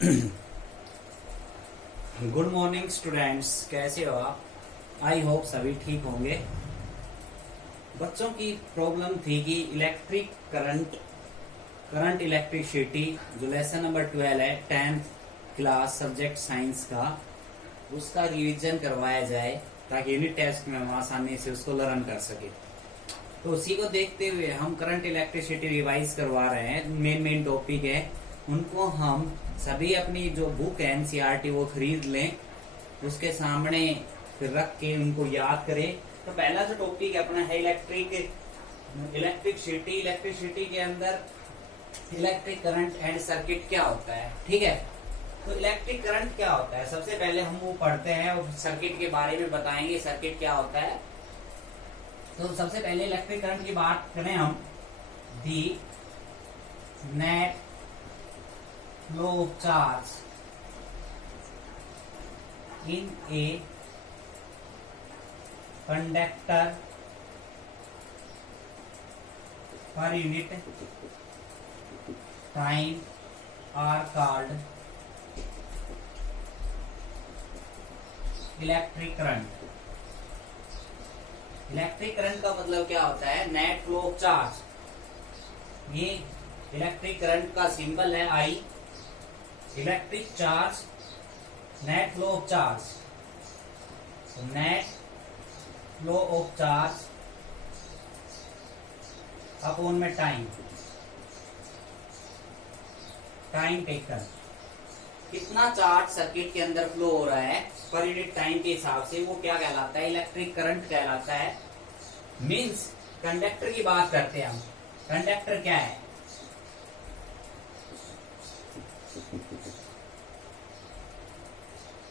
Good morning students, कैसे हो आप? आई होप सभी ठीक होंगे। बच्चों की प्रॉब्लम थी कि इलेक्ट्रिक करंट इलेक्ट्रिसिटी जो लेसन नंबर 12 है 10th क्लास सब्जेक्ट साइंस का, उसका रिवीजन करवाया जाए ताकि यूनिट टेस्ट में हम आसानी से उसको लर्न कर सके। तो उसी को देखते हुए हम करंट इलेक्ट्रिसिटी रिवाइज करवा रहे हैं। मेन टॉपिक है, उनको हम सभी अपनी जो बुक है एनसीईआरटी वो खरीद लें, उसके सामने फिर रख के उनको याद करें। तो पहला जो टॉपिक अपना है इलेक्ट्रिसिटी। इलेक्ट्रिसिटी के अंदर इलेक्ट्रिक करंट एंड सर्किट क्या होता है, ठीक है। तो इलेक्ट्रिक करंट क्या होता है, सबसे पहले हम वो पढ़ते हैं और सर्किट के बारे में बताएंगे सर्किट क्या होता है। तो सबसे पहले इलेक्ट्रिक करंट की बात करें हम, the net flow of charge in a conductor per unit time are called electric current. Electric current का मतलब क्या होता है, नेट फ्लो ऑफ चार्ज। ये इलेक्ट्रिक करंट का सिंबल है I. Electric charge, net flow of charge, net flow of charge upon में टाइम टेकन। कितना चार्ज सर्किट के अंदर फ्लो हो रहा है पर यूनिट टाइम के हिसाब से, वो क्या कहलाता है, इलेक्ट्रिक करंट कहलाता है। मींस कंडक्टर की बात करते हैं हम। कंडक्टर क्या है,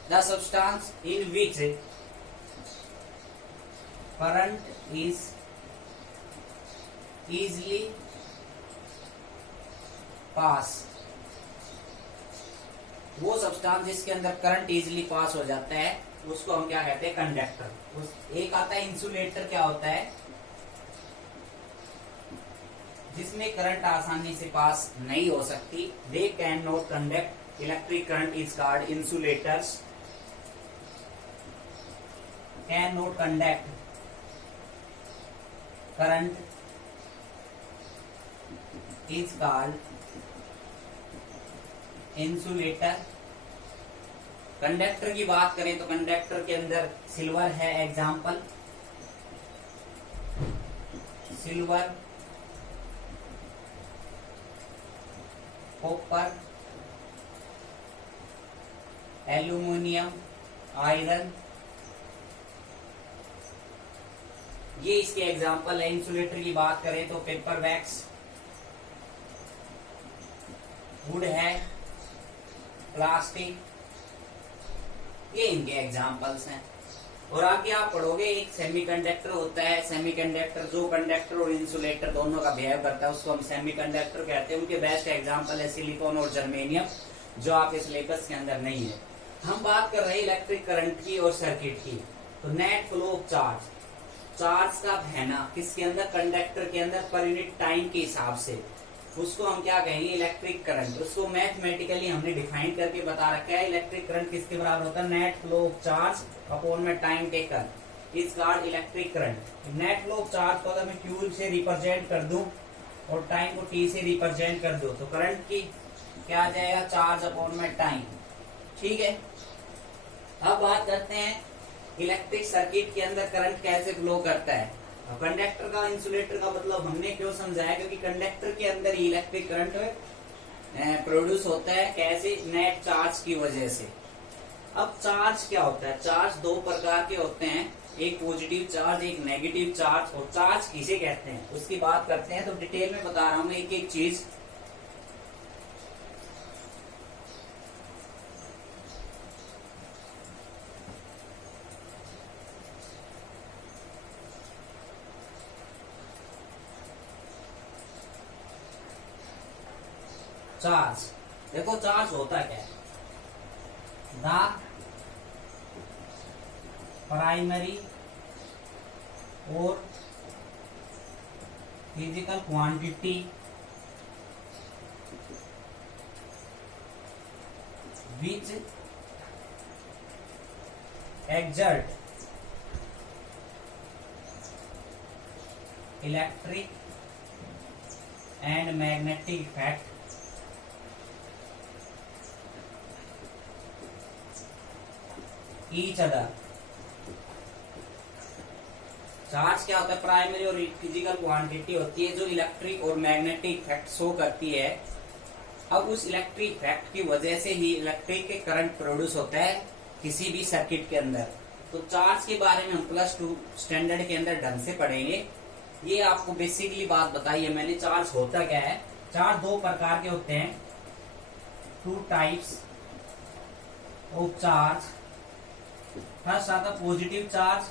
the substance in which current is easily पास। वो सब्सटेंस जिसके अंदर करंट इजीली पास हो जाता है उसको हम क्या कहते हैं, कंडक्टर। एक आता है इंसुलेटर। क्या होता है, जिसमें करंट आसानी से पास नहीं हो सकती, they can not conduct electric current is called insulators. Can not conduct current is called insulator. Conductor की बात करें तो कंडक्टर के अंदर सिल्वर है, example silver, copper, aluminium, iron, ये इसके एग्जाम्पल है। इंसुलेटर की बात करें तो पेपर वैक्स, वुड है, प्लास्टिक, ये इनके एग्जाम्पल्स हैं। और आगे आप पढ़ोगे एक सेमीकंडक्टर होता है। सेमीकंडक्टर जो कंडक्टर और इंसुलेटर दोनों का बिहेव करता है उसको हम सेमीकंडक्टर कहते हैं। उनके बेस्ट एग्जाम्पल है सिलिकॉन और जर्मेनियम, जो आपके सिलेबस के अंदर नहीं है। हम बात कर रहे हैं इलेक्ट्रिक करंट की और सर्किट की। तो net flow of charge, charge का बहना किसके अंदर, कंडक्टर के अंदर पर यूनिट टाइम के हिसाब से, उसको हम क्या कहेंगे, इलेक्ट्रिक करंट। उसको मैथमेटिकली हमने डिफाइन करके बता रखा है। इलेक्ट्रिक करंट किसके बराबर होता है, net flow of charge upon में time taken is called electric current. Net flow of charge को अगर मैं क्यू से रिप्रेजेंट कर दूं और टाइम को टी से रिप्रेजेंट कर दूं तो करंट की क्या आ जाएगा, चार्ज अपॉन में टाइम, ठीक है। अब बात करते हैं इलेक्ट्रिक सर्किट के अंदर करंट कैसे फ्लो करता है। कंडक्टर का इंसुलेटर का मतलब हमने क्यों समझाया, क्योंकि कंडक्टर के अंदर ही इलेक्ट्रिक करंट प्रोड्यूस होता है। कैसे, नेट चार्ज की वजह से। अब चार्ज क्या होता है, चार्ज दो प्रकार के होते हैं, एक पॉजिटिव चार्ज, एक नेगेटिव चार्ज। और चार्ज किसे कहते हैं उसकी बात करते हैं। तो डिटेल में बता रहा हूं मैं एक एक चीज। चार्ज, देखो चार्ज होता क्या है, द प्राइमरी और physical quantity which exert electric and magnetic effect each other। Charge क्या होता है? प्राइमरी और फिजिकल क्वांटिटी होती है जो इलेक्ट्रिक और मैग्नेटिक इफेक्ट शो करती है। अब उस इलेक्ट्रिक इफेक्ट की वजह से ही इलेक्ट्रिक करंट प्रोड्यूस होता है किसी भी सर्किट के अंदर। तो चार्ज के बारे में हम +2 स्टैंडर्ड के अंदर ढंग से पढ़ेंगे। ये आपको बेसिकली बात बताई है मैंने। चार्ज होता क्या है? चार्ज दो प्रकार के होते हैं, 2 टाइप्स ऑफ चार्ज। फर्स्ट आता है पॉजिटिव चार्ज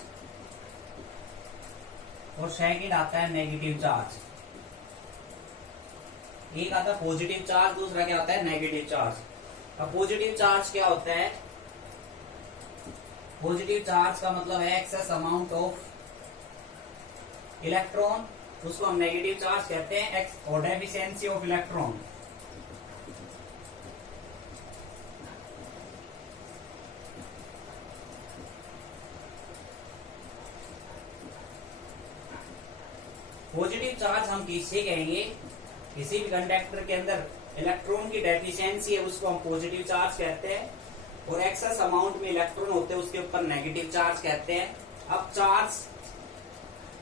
और सेकंड आता है नेगेटिव चार्ज। एक आता है पॉजिटिव चार्ज, दूसरा क्या होता है? Negative charge. अब पॉजिटिव चार्ज क्या होता है? पॉजिटिव चार्ज का मतलब है एक्सेस अमाउंट ऑफ इलेक्ट्रॉन, उसको हम नेगेटिव चार्ज कहते हैं, और deficiency of electron. Positive charge हम किससे कहेंगे? किसी भी कंडक्टर के अंदर इलेक्ट्रॉन की डेफिशिएंसी है उसको हम पॉजिटिव चार्ज कहते हैं, और एक्सेस अमाउंट में इलेक्ट्रॉन होते हैं उसके ऊपर नेगेटिव चार्ज कहते हैं। अब चार्ज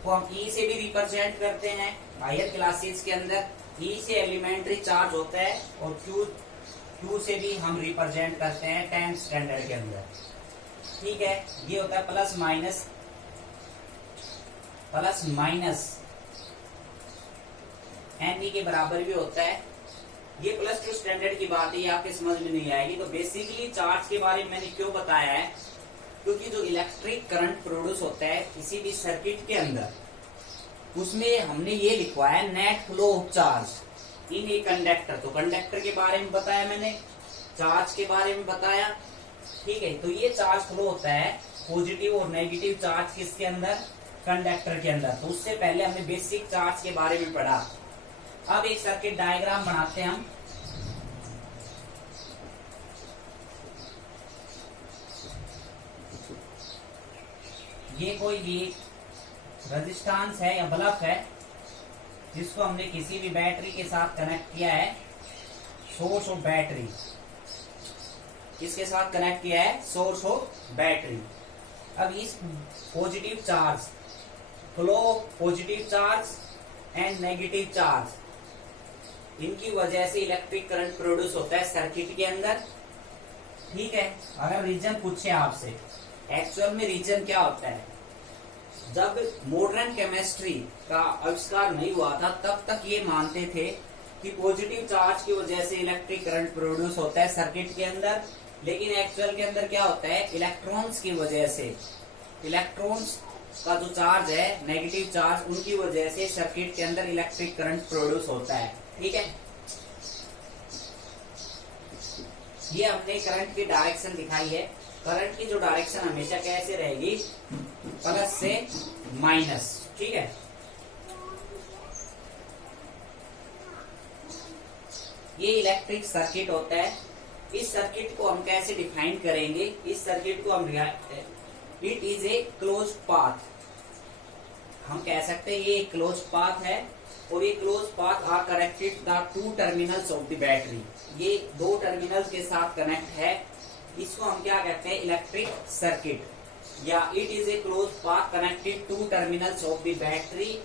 को हम ई से भी रिप्रेजेंट करते हैं हायर क्लासेस के अंदर। ई से एलिमेंट्री चार्ज होता है, और क्यू से भी हम रिप्रेजेंट करते हैं 10th स्टैंडर्ड के अंदर। ठीक है, ये होता है प्लस माइनस एन के बराबर भी होता है। ये +2 स्टैंडर्ड की बात है, ये आपके समझ में नहीं आएगी। तो बेसिकली चार्ज के बारे में मैंने क्यों बताया है? क्योंकि जो इलेक्ट्रिक करंट प्रोड्यूस होता है किसी भी सर्किट के अंदर, उसमें हमने ये लिखवाया net flow of charge in a conductor. तो कंडक्टर के बारे में बताया मैंने, चार्ज के बारे में बताया। ठीक है, तो ये चार्ज फ्लो होता है पॉजिटिव और नेगेटिव चार्ज किसके अंदर? कंडक्टर के अंदर। तो उससे पहले हमने बेसिक चार्ज के बारे में पढ़ा। अब एक सर्किट डायग्राम बनाते हैं हम। ये कोई भी रेजिस्टेंस है या बल्ब है जिसको हमने किसी भी बैटरी के साथ कनेक्ट किया है, सोर्स ऑफ बैटरी। किसके साथ कनेक्ट किया है? Source of battery. अब इस positive charge flow, positive charge and negative charge, इनकी वजह से इलेक्ट्रिक करंट प्रोड्यूस होता है सर्किट के अंदर। ठीक है, अगर रीजन पूछे आपसे, एक्चुअल में रीजन क्या होता है? जब मॉडर्न केमिस्ट्री का आविष्कार नहीं हुआ था तब तक ये मानते थे कि पॉजिटिव चार्ज की वजह से इलेक्ट्रिक करंट प्रोड्यूस होता है सर्किट के अंदर। लेकिन एक्चुअल के अंदर क्या होता है? इलेक्ट्रॉन्स की वजह से, इलेक्ट्रॉन्स का जो चार्ज है नेगेटिव चार्ज, उनकी वजह से सर्किट के अंदर इलेक्ट्रिक करंट प्रोड्यूस होता है। ठीक है, ये हमने करंट की डायरेक्शन दिखाई है। करंट की जो डायरेक्शन हमेशा कैसे रहेगी? प्लस से माइनस। ठीक है, ये इलेक्ट्रिक सर्किट होता है। इस सर्किट को हम कैसे डिफाइन करेंगे? इस सर्किट को हम it is a close path, हम कह सकते हैं ये क्लोज पाथ है, और ये close path are connected the 2 terminals of the battery. ये 2 टर्मिनल्स के साथ कनेक्ट है, इसको हम क्या कहते हैं? Electric circuit. या it is a close path connected 2 terminals of the battery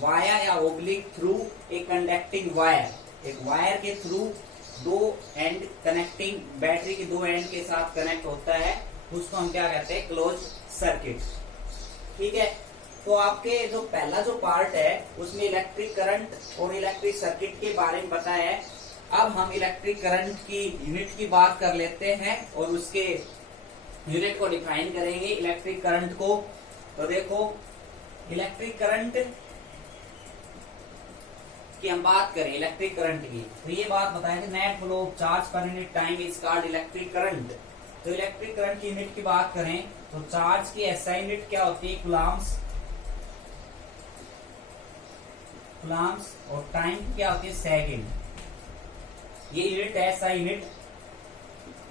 via या oblique through a conducting wire. एक वायर के थ्रू 2 एंड कनेक्टिंग, बैटरी के 2 एंड के साथ कनेक्ट होता है, उसको हम क्या कहते हैं? Close circuit. ठीक है, तो आपके जो पहला जो पार्ट है उसमें इलेक्ट्रिक करंट और इलेक्ट्रिक सर्किट के बारे में बताया है। अब हम इलेक्ट्रिक करंट की यूनिट की बात कर लेते हैं और उसके यूनिट को डिफाइन करेंगे, इलेक्ट्रिक करंट को। तो देखो, इलेक्ट्रिक करंट की हम बात करें, इलेक्ट्रिक करंट की, तो ये बात बताया कि नेट फ्लो ऑफ चार्ज पर unit time is called electric current. तो इलेक्ट्रिक करंट की यूनिट की बात करें तो चार्ज की एसआई यूनिट क्या होती है? कूलम्ब्स, और टाइम क्या होती है? सेकंड। ये यूनिट है ऐसा यूनिट,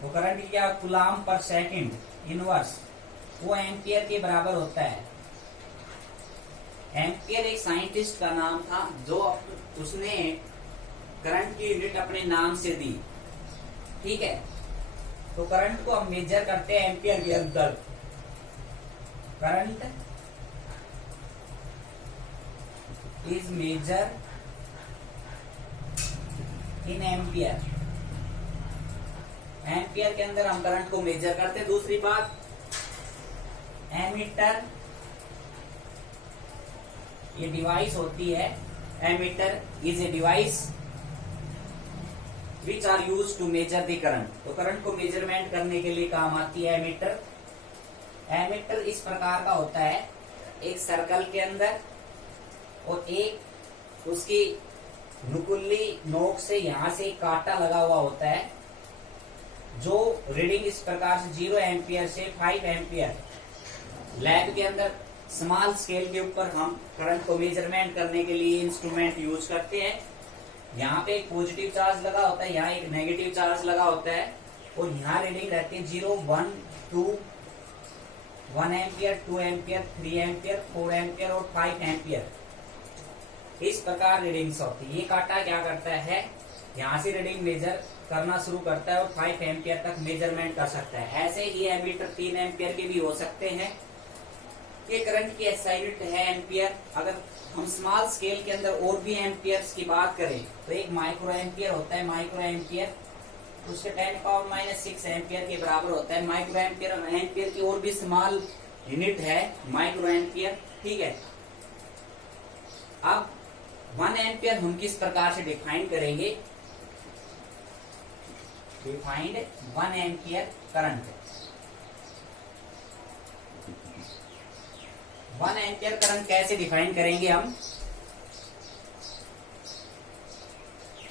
तो करंट क्या कूलाम पर सेकंड इनवर्स वो एम्पियर के बराबर होता है। एम्पियर एक साइंटिस्ट का नाम था जो उसने करंट की यूनिट अपने नाम से दी, ठीक है। तो करंट को हम मेजर करते हैं एम्पियर के अंदर। Current is measure in ampere. Ampere के अंदर हम करंट को मेजर करते हैं। दूसरी बात, एमीटर ये डिवाइस होती है। Ammeter is a device which are use to measure the current. तो करंट को मेजरमेंट करने के लिए काम आती है एमीटर। एमीटर इस प्रकार का होता है, एक सर्कल के अंदर और एक उसकी नुकुल्ली नोक से यहां से एक कांटा लगा हुआ होता है, जो रीडिंग इस प्रकार से 0 एम्पियर से 5 एम्पियर। लैब के अंदर स्मॉल स्केल के ऊपर हम करंट को मेजरमेंट करने के लिए इंस्ट्रूमेंट यूज करते हैं। यहाँ पे एक पॉजिटिव चार्ज लगा होता है, यहाँ एक नेगेटिव चार्ज लगा होता है, और यहाँ रीडिंग रहती है 0, 1, 2, 1 एम्पियर, 2 एम्पियर, 3 एम्पियर, 4 एम्पियर और 5 एम्पियर। इस प्रकार रीडिंग्स होती है। ये कांटा क्या करता है, यहाँ से रीडिंग मेजर करना शुरू करता है और 5 एम्पियर तक मेजरमेंट कर सकता है। ऐसे ये एमीटर 3 एम्पियर के भी हो सकते हैं। ये करंट की SI यूनिट है एम्पियर। अगर हम स्मॉल स्केल के अंदर और भी एम्पियर्स की बात करें तो एक माइक्रो एम्पियर होता है। माइक्रो एम्पियर उसके 10⁻⁻⁶ एम्पियर के बराबर होता है। माइक्रो एम्पियर एम्पियर की और भी स्मॉल यूनिट है माइक्रो एम्पियर, ठीक है। अब 1 एम्पियर हम किस प्रकार से डिफाइन करेंगे। Defined 1 ampere current. 1 ampere current कैसे डिफाइन करेंगे हम,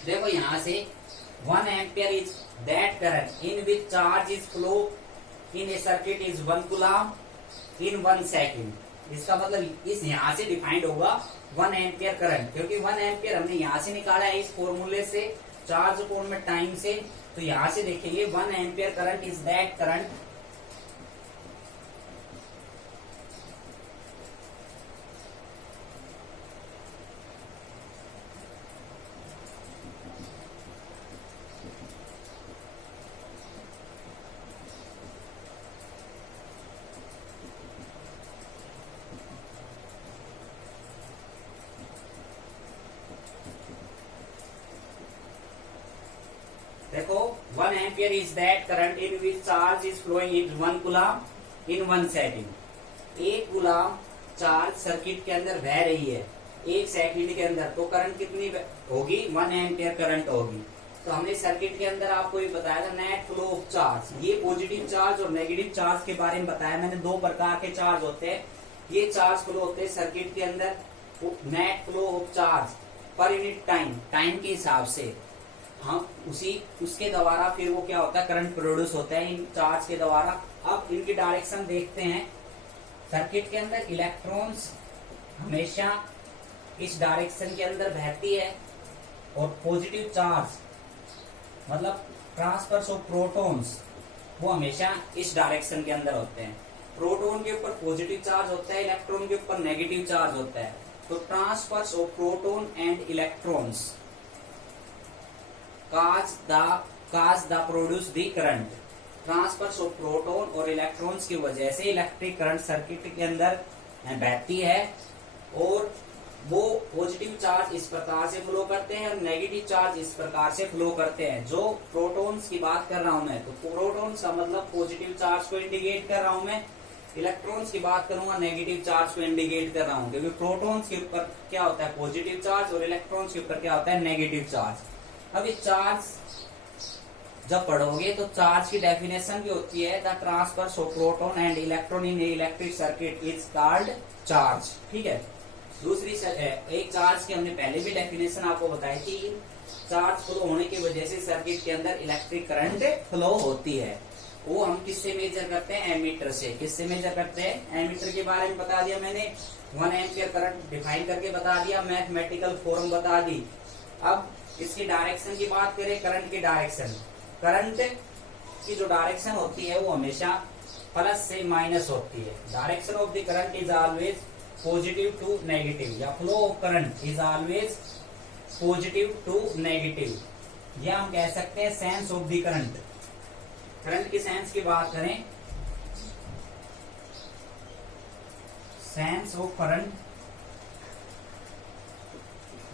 देखो यहां से 1 ampere is that current in which charge is flow in A circuit is 1 coulomb in 1 second. इसका मतलब इस यहां से डिफाइंड होगा 1 एम्पियर करंट, क्योंकि 1 एम्पियर हमने यहां से निकाला है इस फॉर्मूले से, चार्ज फॉर्म में टाइम से। तो यहां से देखेंगे 1 ampere current is that current देखो 1 ampere is that current in which charge is flowing in 1 coulomb in 1 second. 1 coulomb charge circuit के अंदर बह रही है 1 सेकेंड के अंदर, तो करंट कितनी होगी, 1 एम्पियर करंट होगी। तो हमने सर्किट के अंदर आपको ये बताया था नेट फ्लो ऑफ चार्ज। ये पॉजिटिव चार्ज और नेगेटिव चार्ज के बारे में बताया मैंने। 2 प्रकार के चार्ज होते हैं। ये चार्ज फ्लो होते हैं सर्किट के अंदर नेट फ्लो ऑफ चार्ज पर यूनिट टाइम, टाइम के हिसाब से हम उसके द्वारा फिर वो क्या होता है, करंट प्रोड्यूस होता है इन चार्ज के द्वारा। अब इनकी डायरेक्शन देखते हैं। सर्किट के अंदर इलेक्ट्रॉन्स हमेशा इस डायरेक्शन के अंदर बहती है, और पॉजिटिव चार्ज मतलब ट्रांसफर्स ऑफ प्रोटॉन्स वो हमेशा इस डायरेक्शन के अंदर होते हैं। प्रोटॉन के ऊपर पॉजिटिव चार्ज होता है, इलेक्ट्रॉन के ऊपर नेगेटिव चार्ज होता है। तो transfers of proton and electrons cause the produce the current। Transfers of proton और इलेक्ट्रॉन्स की वजह से इलेक्ट्रिक करंट सर्किट के अंदर बहती है, और वो पॉजिटिव चार्ज इस प्रकार से फ्लो करते हैं और नेगेटिव चार्ज इस प्रकार से फ्लो करते हैं। जो प्रोटॉन्स की बात कर रहा हूं मैं, तो प्रोटॉन्स का मतलब पॉजिटिव चार्ज को इंडिकेट कर रहा हूं मैं। इलेक्ट्रॉन्स की बात करूंगा नेगेटिव चार्ज को इंडिकेट कर रहा हूं, क्योंकि प्रोटॉन्स के ऊपर क्या होता है पॉजिटिव चार्ज और इलेक्ट्रॉन्स के ऊपर क्या होता है नेगेटिव चार्ज। अब ये चार्ज जब पढ़ोगे तो चार्ज की डेफिनेशन भी होती है, the transfer of proton and electron in electric circuit is called charge, ठीक है। दूसरी एक चार्ज की हमने पहले भी डेफिनेशन आपको बताई थी। चार्ज फ्लो होने की वजह से सर्किट के अंदर इलेक्ट्रिक करंट फ्लो होती है। वो हम किससे मेजर करते हैं, एमीटर से। किससे मेजर करते हैं, एमीटर के बारे में बता दिया मैंने। 1 एम्पियर करंट डिफाइन करके बता दिया, मैथमेटिकल फॉर्म बता दी। अब इसकी डायरेक्शन की बात करें, करंट की डायरेक्शन, करंट की जो डायरेक्शन होती है वो हमेशा प्लस से माइनस होती है। Direction of the current is always positive to negative, या flow of current is always positive to negative, या हम कह सकते हैं sense of the current. Current की सेंस की बात करें, सेंस ऑफ करंट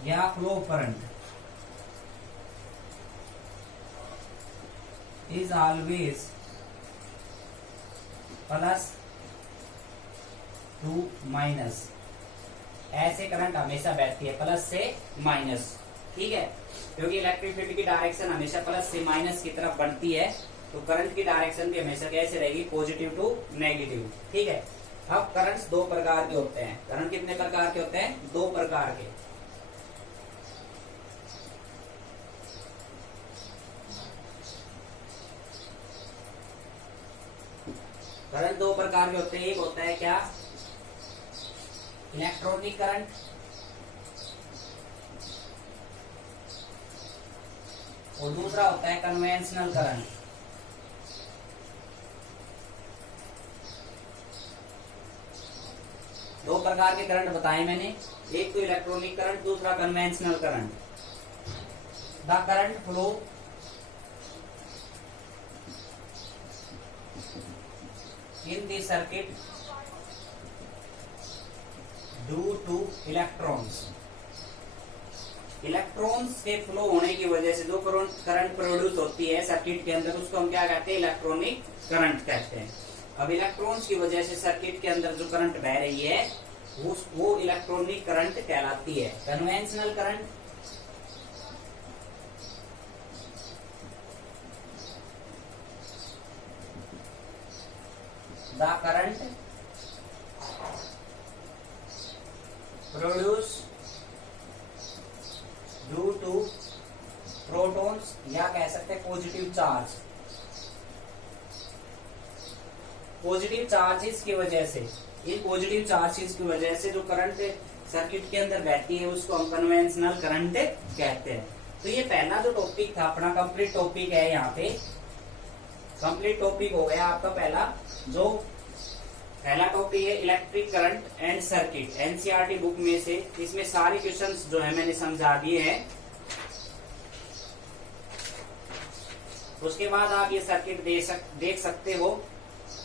या flow of current is always plus to minus. ऐसे करंट हमेशा बहती है प्लस से माइनस, ठीक है, क्योंकि इलेक्ट्रिक फील्ड की डायरेक्शन हमेशा प्लस से माइनस की तरफ बढ़ती है, तो करंट की डायरेक्शन भी हमेशा कैसे रहेगी, पॉजिटिव टू नेगेटिव, ठीक है। अब करंट्स दो प्रकार के होते हैं। करंट कितने प्रकार के होते हैं, दो प्रकार के। करंट दो प्रकार के होते हैं, एक होता है क्या, इलेक्ट्रॉनिक करंट, और दूसरा होता है कन्वेंशनल करंट। दो प्रकार के करंट बताए मैंने, एक तो इलेक्ट्रॉनिक करंट, दूसरा conventional current. The current flow in the circuit due two electrons. Electrons के फ्लो होने की वजह से जो करंट प्रोड्यूस होती है सर्किट के अंदर, उसको हम क्या कहते हैं, इलेक्ट्रॉनिक करंट कहते हैं। अब इलेक्ट्रॉन्स की वजह से सर्किट के अंदर जो करंट बह रही है वो इलेक्ट्रॉनिक करंट कहलाती है। Conventional current the current produce due to protons, या कह सकते हैं पॉजिटिव चार्ज। पॉजिटिव चार्जेस की वजह से, इन पॉजिटिव चार्जेस की वजह से जो करंट सर्किट के अंदर बहती है उसको हम कन्वेंशनल करंट कहते हैं। तो ये पहला जो टॉपिक था अपना, कंप्लीट टॉपिक है, यहाँ पे कंप्लीट टॉपिक हो गया आपका पहला। जो पहला टॉपिक है electric current and circuit, NCERT book में से, इसमें सारे क्वेश्चंस जो है मैंने समझा दिए हैं। उसके बाद आप ये सर्किट देख सकते हो,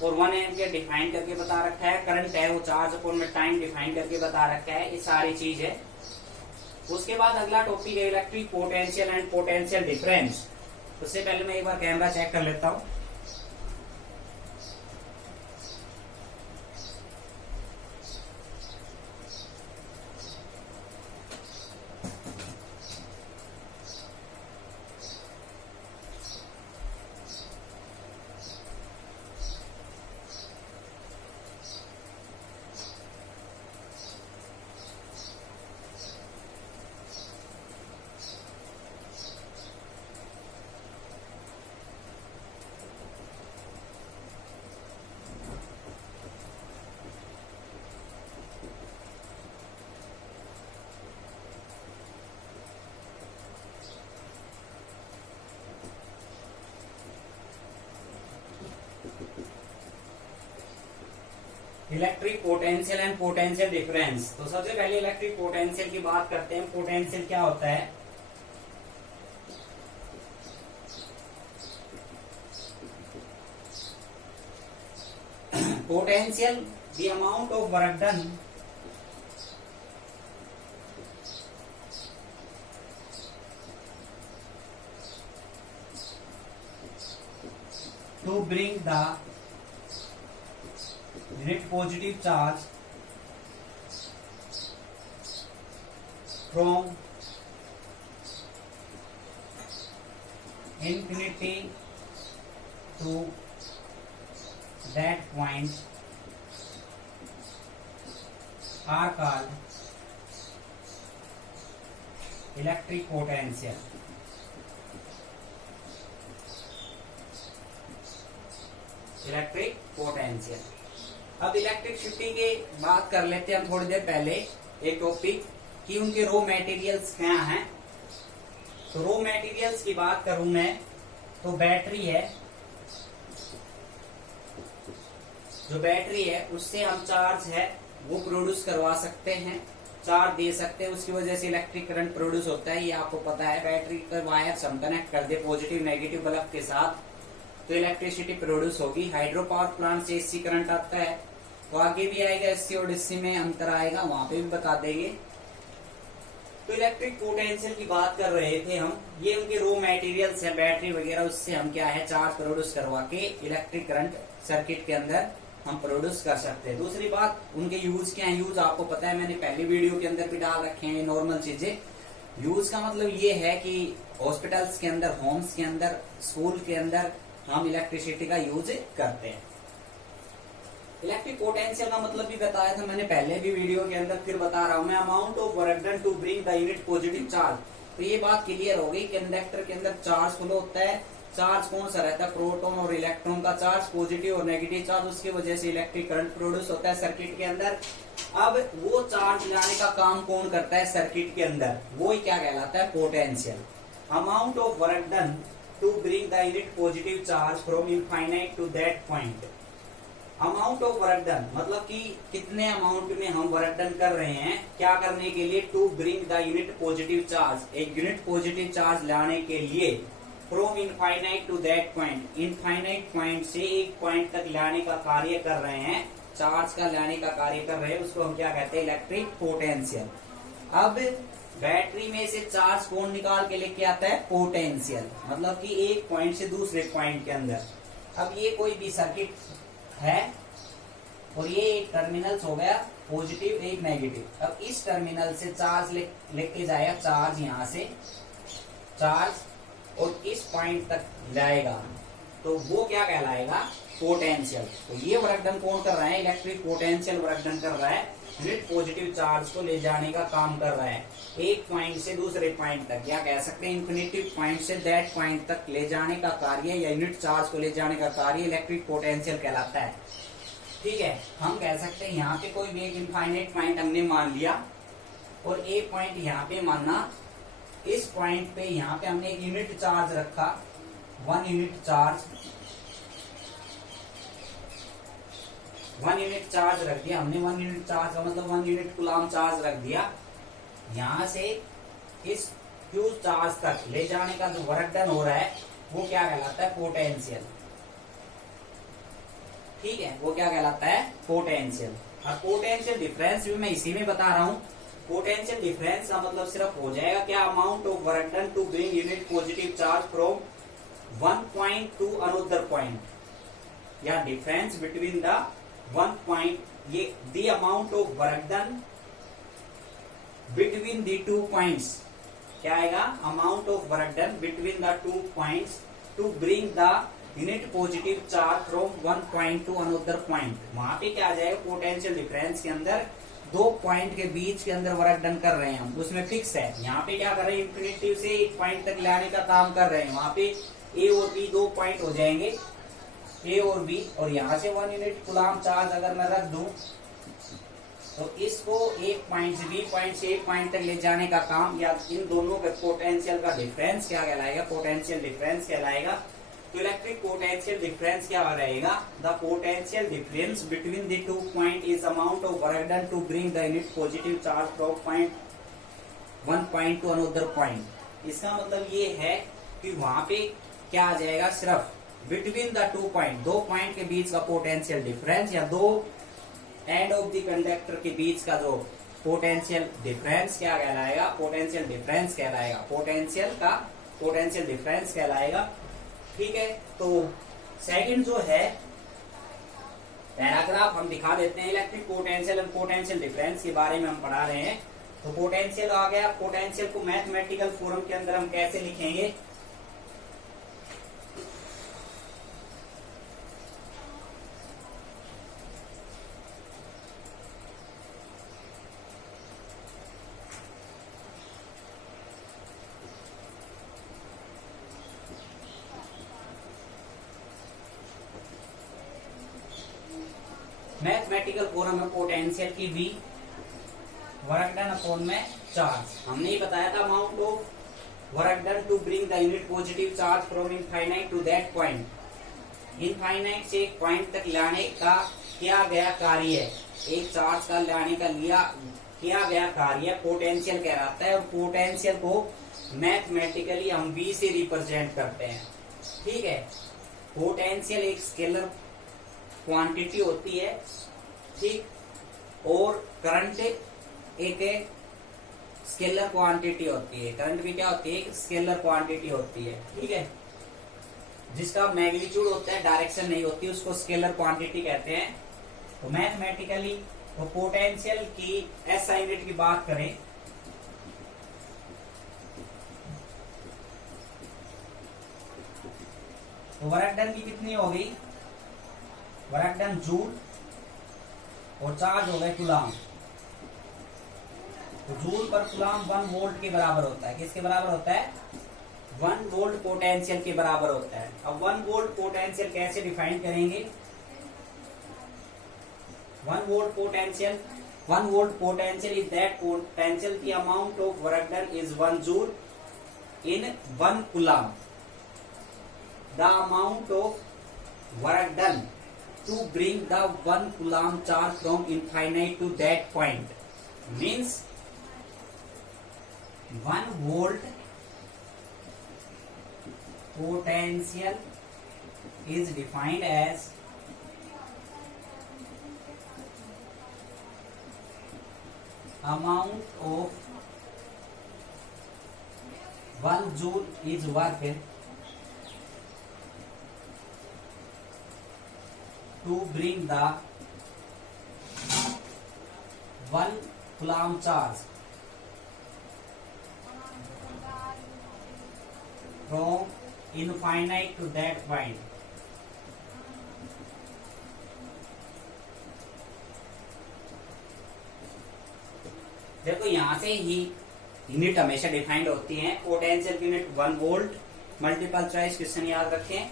और 1 एम्पियर डिफाइन करके बता रखा है, करंट है वो चार्ज अपॉन में टाइम डिफाइन करके बता रखा है, ये सारी चीज है। उसके बाद अगला टॉपिक है electric potential and potential difference. उससे पहले मैं एक बार कैमरा चेक कर लेता हूँ। Electric potential and potential difference. तो सबसे पहले इलेक्ट्रिक पोटेंशियल की बात करते हैं। पोटेंशियल क्या होता है, potential the amount of work done to bring the net positive charge from infinity to that point are called electric potential. Electric potential. अब इलेक्ट्रिसिटी की बात कर लेते हैं हम थोड़ी देर पहले एक टॉपिक कि उनके रॉ मटेरियल्स क्या हैं। तो रॉ मटेरियल्स की बात करूं मैं तो बैटरी है, जो बैटरी है उससे हम चार्ज है वो प्रोड्यूस करवा सकते हैं, चार्ज दे सकते हैं, उसकी वजह से इलेक्ट्रिक करंट प्रोड्यूस होता है। ये आपको पता है, बैटरी का वायर हम कनेक्ट कर दे पॉजिटिव नेगेटिव बल्ब के साथ तो इलेक्ट्रिसिटी प्रोड्यूस होगी। हाइड्रो पावर प्लांट से एसी करंट आता है, तो आगे भी आएगा, एसी और डीसी में अंतर आएगा, वहां पे भी बता देंगे। तो इलेक्ट्रिक पोटेंशियल की बात कर रहे थे हम, ये उनके रॉ मटेरियल्स है बैटरी वगैरह, उससे हम क्या है चार्ज प्रोड्यूस करवा के इलेक्ट्रिक करंट सर्किट के अंदर हम प्रोड्यूस कर सकते हैं। दूसरी बात, उनके यूज क्या है, यूज आपको पता है, मैंने पहली वीडियो के अंदर भी डाल रखे हैं नॉर्मल चीजें। यूज का मतलब ये है कि हॉस्पिटल्स के अंदर, होम्स के अंदर, स्कूल के अंदर हम इलेक्ट्रिसिटी का यूज करते हैं। इलेक्ट्रिक पोटेंशियल का मतलब भी बताया था मैंने पहले भी वीडियो के अंदर, फिर बता रहा हूं मैं, amount of work done to bring the unit positive charge. तो ये बात क्लियर हो गई, कंडक्टर के अंदर चार्ज फ्लो होता है, चार्ज कौन सा रहता है, प्रोटॉन और इलेक्ट्रॉन का चार्ज, पॉजिटिव और नेगेटिव चार्ज, उसकी वजह से इलेक्ट्रिक करंट प्रोड्यूस होता है सर्किट के अंदर। अब वो चार्ज लाने का काम कौन करता है सर्किट के अंदर, वो ही क्या कहलाता है, potential. Amount of work done to bring the unit positive charge from infinite to that point. Amount of work done मतलब कि कितने अमाउंट में हम वर्क डन कर रहे हैं, क्या करने के लिए, to bring the unit positive charge, एक यूनिट पॉजिटिव चार्ज लाने के लिए, from infinite to that point, infinite point से एक पॉइंट तक लाने का कार्य कर रहे हैं, चार्ज का लाने का कार्य कर रहे हैं, उसको हम क्या कहते हैं, इलेक्ट्रिक पोटेंशियल। अब बैटरी में से चार्ज कौन निकाल के लेके आता है, पोटेंशियल, मतलब कि एक पॉइंट से दूसरे पॉइंट के अंदर। अब ये कोई भी सर्किट है और ये एक टर्मिनल्स हो गया पॉजिटिव एक नेगेटिव। अब इस टर्मिनल से चार्ज लेके जाएगा, चार्ज यहाँ से चार्ज और इस पॉइंट तक जाएगा, तो वो क्या कहलाएगा, पोटेंशियल। तो ये वर्क डन कौन कर रहा है, इलेक्ट्रिक पोटेंशियल वर्क डन कर रहा है, यूनिट पॉजिटिव चार्ज को ले जाने का काम कर रहा है, एक पॉइंट से दूसरे पॉइंट तक, या कह सकते हैं infinitive point say that point तक ले जाने का कार्य, या यूनिट चार्ज को ले जाने का कार्य इलेक्ट्रिक पोटेंशियल कहलाता है। ठीक है, हम कह सकते हैं यहाँ पे कोई भी एक इनफाइनाइट पॉइंट हमने मान लिया और एक पॉइंट यहाँ पे मानना, इस पॉइंट पे यहाँ पे हमने एक यूनिट चार्ज रखा, 1 यूनिट चार्ज, 1 यूनिट चार्ज रख दिया हमने, 1 यूनिट चार्ज का मतलब 1 यूनिट कूलम चार्ज रख दिया। यहां से इस Q चार्ज तक ले जाने का जो वर्क डन हो रहा है वो क्या कहलाता है, पोटेंशियल। ठीक है, वो क्या कहलाता है, पोटेंशियल। और पोटेंशियल डिफरेंस भी मैं इसी में बता रहा हूं। पोटेंशियल डिफरेंस का मतलब सिर्फ हो जाएगा क्या, amount of work done to bring unit positive charge from one point to another point, या difference between the one point, ये the amount of work done between the 2 points, क्या आएगा, amount of work done between the 2 points to bring the unit positive charge from one point to another point. वहां पे क्या आ जाएगा, potential difference के अंदर 2 point के बीच के अंदर वर्क डन कर रहे हैं हम, उसमें फिक्स है। यहाँ पे क्या कर रहे हैं, इन्फिनिटिव से एक पॉइंट तक लाने का काम कर रहे हैं, वहां पे ए और बी 2 पॉइंट हो जाएंगे, ए और बी, और यहाँ से 1 यूनिट कूलम चार्ज अगर मैं रख दूं तो इसको एक पॉइंट से बी पॉइंट से एक पॉइंट तक ले जाने का काम, या इन दोनों के पोटेंशियल का डिफरेंस क्या कहलाएगा, पोटेंशियल डिफरेंस कहलाएगा। तो इलेक्ट्रिक पोटेंशियल डिफरेंस क्या रहेगा, the potential difference between the 2 point is amount of work done to bring the unit positive charge from point one point to another point. इसका मतलब ये है कि वहां पे क्या आ जाएगा, सिर्फ बिटवीन द 2 पॉइंट, 2 पॉइंट के बीच का पोटेंशियल डिफरेंस, या 2 एंड ऑफ द कंडक्टर के बीच का जो पोटेंशियल डिफरेंस क्या कहलाएगा, पोटेंशियल डिफरेंस कहलाएगा, पोटेंशियल डिफरेंस कहलाएगा। ठीक है, तो सेकंड जो है पैराग्राफ हम दिखा देते हैं, electric potential and potential difference के बारे में हम पढ़ा रहे हैं। तो पोटेंशियल आ गया, पोटेंशियल को मैथमेटिकल फॉर्म के अंदर हम कैसे लिखेंगे, मैथमेटिकल फॉर्म है पोटेंशियल की V वर्क डन अपॉन में चार्ज। हमने ही बताया था amount of work done to bring the unit positive charge from infinite to that point. Infinite से एक पॉइंट तक लाने का किया गया कार्य है, एक चार्ज का लाने का किया गया कार्य पोटेंशियल कहलाता है। और पोटेंशियल को मैथमेटिकली हम V से रिप्रेजेंट करते हैं। ठीक है, पोटेंशियल एक स्केलर क्वांटिटी होती है, ठीक, और करंट एक स्केलर क्वांटिटी होती है। करंट भी क्या होती है, एक स्केलर क्वांटिटी होती है। ठीक है, जिसका मैग्नीट्यूड होता है, डायरेक्शन नहीं होती, उसको स्केलर क्वांटिटी कहते हैं। तो मैथमेटिकली तो पोटेंशियल की SI यूनिट की बात करें तो वर्क डन की कितनी होगी, वर्क डन जूल और चार्ज हो गए कूलाम। तो जूल पर कूलाम 1 वोल्ट के बराबर होता है। किसके बराबर होता है, 1 वोल्ट पोटेंशियल के बराबर होता है। अब 1 वोल्ट पोटेंशियल कैसे डिफाइन करेंगे, 1 volt potential is that potential the amount of work done is 1 joule in 1 coulomb. The amount of work done to bring the 1 coulomb charge from infinite to that point means 1 volt potential is defined as amount of 1 joule is work to bring the 1 coulomb charge from infinite to that point। देखो यहां से ही unit हमेशा defined होती है। Potential unit 1 volt, multiple choice question याद रखें।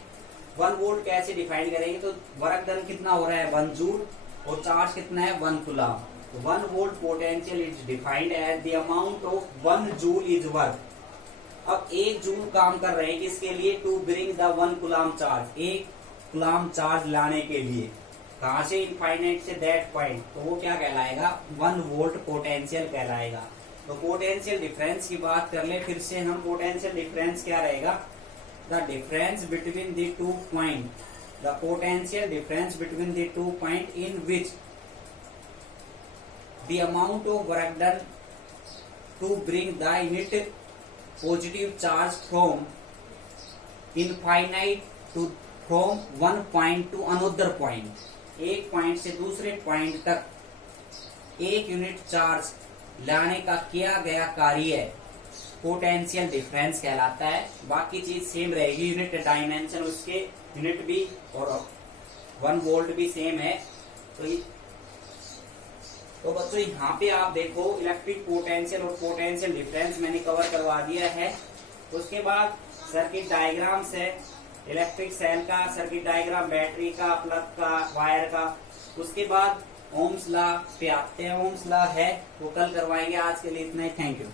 1 volt कैसे define करेंगे, तो वर्क डन कितना हो रहा है 1 जूल और चार्ज कितना है 1 कूलम। तो 1 volt potential is defined as the amount of 1 joule is work. अब 1 जूल काम कर रहे हैं किसके लिए, to bring the 1 coulomb charge, 1 coulomb charge लाने के लिए। कहां से, इनफाइनाइट से दैट पॉइंट। तो वो क्या कहलाएगा, 1 वोल्ट पोटेंशियल कहलाएगा। तो पोटेंशियल डिफरेंस की बात कर ले फिर से हम। पोटेंशियल डिफरेंस क्या रहेगा, the difference between the 2 point, the potential difference between the 2 point in which the amount of work done to bring the unit positive charge from infinite to from one point to another point, एक point से दूसरे point तक एक unit charge लाने का किया गया कार्य पोटेंशियल डिफरेंस कहलाता है। बाकी चीज सेम रहेगी, यूनिट डायमेंशन उसके यूनिट भी और 1 वोल्ट भी सेम है। तो बच्चों यहाँ पे आप देखो इलेक्ट्रिक पोटेंशियल और पोटेंशियल डिफरेंस मैंने कवर करवा दिया है। उसके बाद सर्किट डायग्राम से इलेक्ट्रिक सेल का सर्किट डायग्राम, बैटरी का, प्लग का, वायर का। उसके बाद ओम्स लॉ पे आते हैं, ओम्स लॉ है वो कल करवाएंगे। आज के लिए इतना ही, थैंक यू।